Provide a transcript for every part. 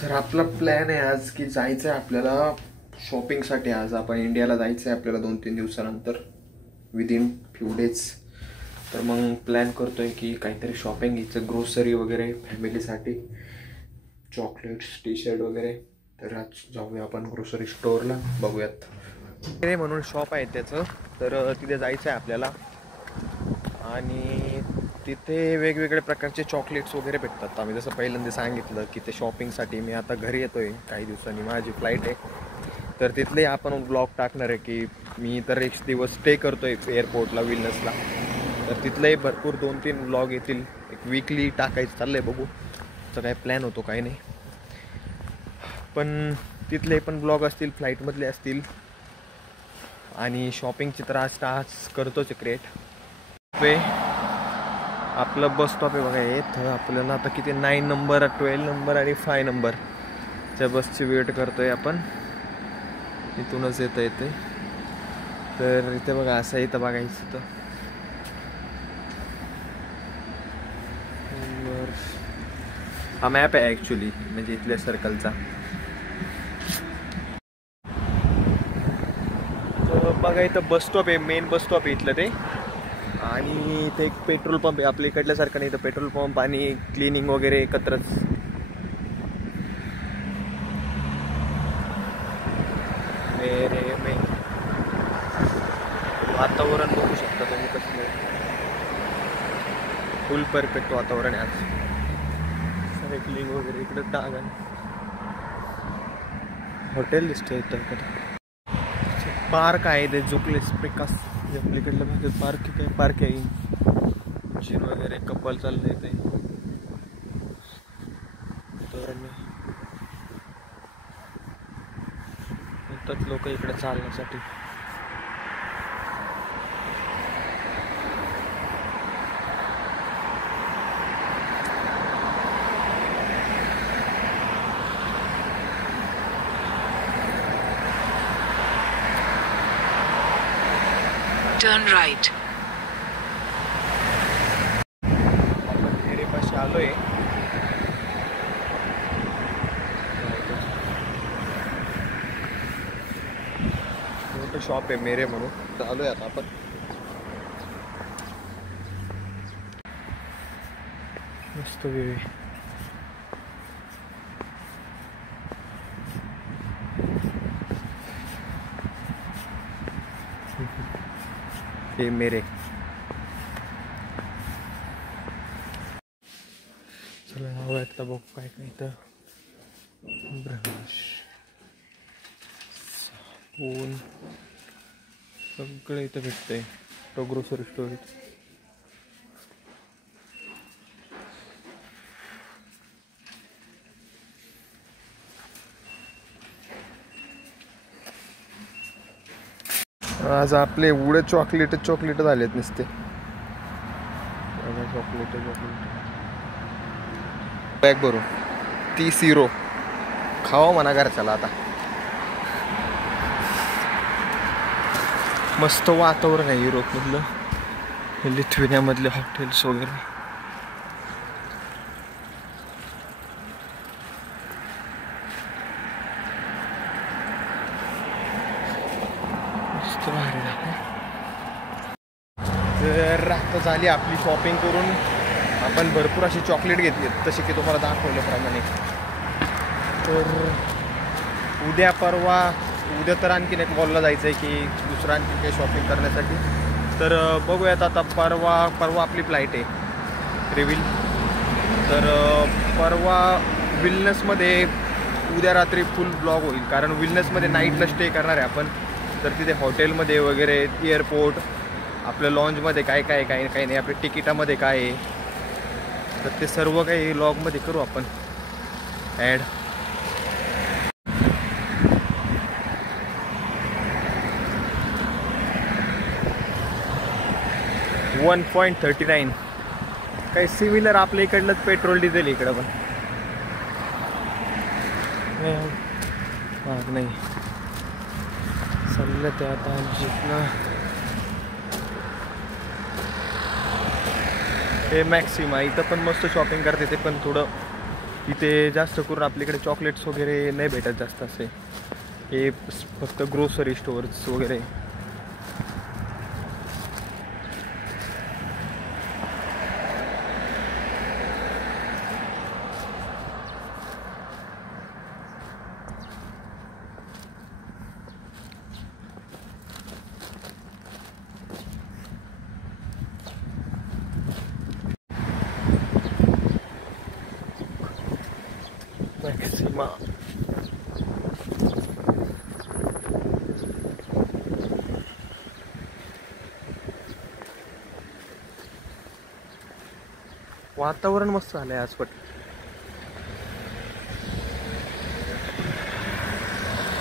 तर आपला प्लॅन आहे आज की जायचं आहे आपल्याला शॉपिंगसाठी. आज आपण इंडियाला जायचं आहे आपल्याला 2-3 दिवसानंतर, विदिन फ्यू डेज. तर मग प्लॅन करतोय की काहीतरी शॉपिंग घ्यायचं, ग्रोसरी वगैरे फॅमिलीसाठी, चॉकलेट्स, टी शर्ट वगैरे. तर आज जाऊया आपण ग्रोसरी स्टोअरला, बघूयात. ते म्हणून शॉप आहे त्याचं, तर तिथे जायचं आहे आपल्याला. आणि तिथे वेगवेगळ्या प्रकारचे चॉकलेट्स वगैरे भेटतात. आम्ही जसं पहिल्यांदा सांगितलं की ते शॉपिंगसाठी मी आता घरी येतो आहे, काही दिवसांनी माझी फ्लाईट आहे. तर तिथले आपण ब्लॉग टाकणार आहे की मी तर एक दिवस स्टे करतो आहे एअरपोर्टला, विलनेसला. तर तिथलेही भरपूर 2-3 ब्लॉग येतील, एक वीकली टाकायचं चाललं आहे. बघू तर काय प्लॅन होतो काय नाही, पण तिथले पण ब्लॉग असतील, फ्लाईटमधले असतील. आणि शॉपिंगची तर आज करतोच क्रिएट. आपलं बस स्टॉप आहे बघा. इथं आपल्याला आता किती 9 नंबर, 12 नंबर आणि 5 नंबरच्या बसची वेट करतोय आपण. इथूनच येते. तर इथे बघा, असं इथं बघायचं तर हा मॅप आहे ॲक्च्युली, म्हणजे इथल्या सर्कलचा. तर बघा इथं बस स्टॉप आहे, मेन बस स्टॉप आहे इथलं ते. आणि इथे एक पेट्रोल पंप आहे आपल्या इकडल्यासारखं नाही. इथं पेट्रोल पंप आणि क्लिनिंग वगैरे एकत्रच. वातावरण बघू शकता तुम्ही कसं, फुल परफेक्ट वातावरण आहे आज. सायकलिंग वगैरे इकडे डाग, हॉटेल दिसतंय इथं. पार्क आहे ते जुकलेस प्रकाश, आपल्याकडलं म्हणजे पार्क आहे. जिम वगैरे कपल चाललंय ते. तर येतात लोक इकडे चालण्यासाठी. Turn right. आपण मेरेपाशी आलोय. मोठं शॉप आहे मेरे म्हणून, चालूय आता आपण. मस्त व्ह्यू आहे. हे मेरे. चला हवं एकदा बघू काय काय इथं. ब्रश, साबण सगळं इथं भेटतंय. तो ग्रोसरी स्टोअर. आज आपले एवढे चॉकलेट झालेत नुसते. चॉकलेट बॅग भरून 30 युरो खावा म्हणा घरच्याला. आता मस्त वातावरण आहे युरोपमधलं, लिथुएनियामधले हॉटेल्स वगैरे. तर आता झाली आपली शॉपिंग करून. आपण भरपूर अशी चॉकलेट घेतली तशी की तुम्हाला दाखवल्याप्रमाणे. तर उद्या तर आणखीन एक मॉलला जायचं आहे की दुसरं आणखीन काही शॉपिंग करण्यासाठी. तर बघूयात आता. परवा आपली फ्लाईट आहे रिव्हिल. तर परवा विलनेसमध्ये उद्या रात्री फुल ब्लॉग होईल, कारण विलनेसमध्ये नाईटला स्टे करणार आहे आपण. तर तिथे हॉटेलमध्ये वगैरे, एअरपोर्ट, आपल्या लॉन्जमध्ये काय नाही, आपल्या तिकिटामध्ये काय आहे, तर ते सर्व काही लॉगमध्ये करू आपण ॲड. $1.39 काही सिमिलर आपल्या इकडलंच पेट्रोल डिझेल इकडं पण महाग नाही. चाललं ते आता जिथनं हे मॅक्सिमा. इथं पण मस्त शॉपिंग करते, ते पण थोडं इथे जास्त करून आपल्याकडे चॉकलेट्स वगैरे नाही भेटत जास्त असे, हे फक्त ग्रोसरी स्टोअर्स वगैरे. मॅक्सिमा वातावरण मस्त झालंय आज, पण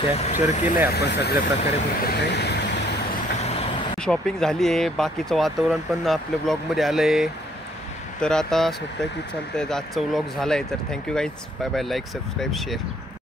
कॅप्चर केलंय आपण सगळ्या प्रकारे भरपूर काही. शॉपिंग झाली आहे, बाकीचं वातावरण पण आपल्या ब्लॉगमध्ये आलंय. तर आता सध्या की चालतंय, आजचा व्लॉग झालाय. तर thank you guys, bye bye, like subscribe share.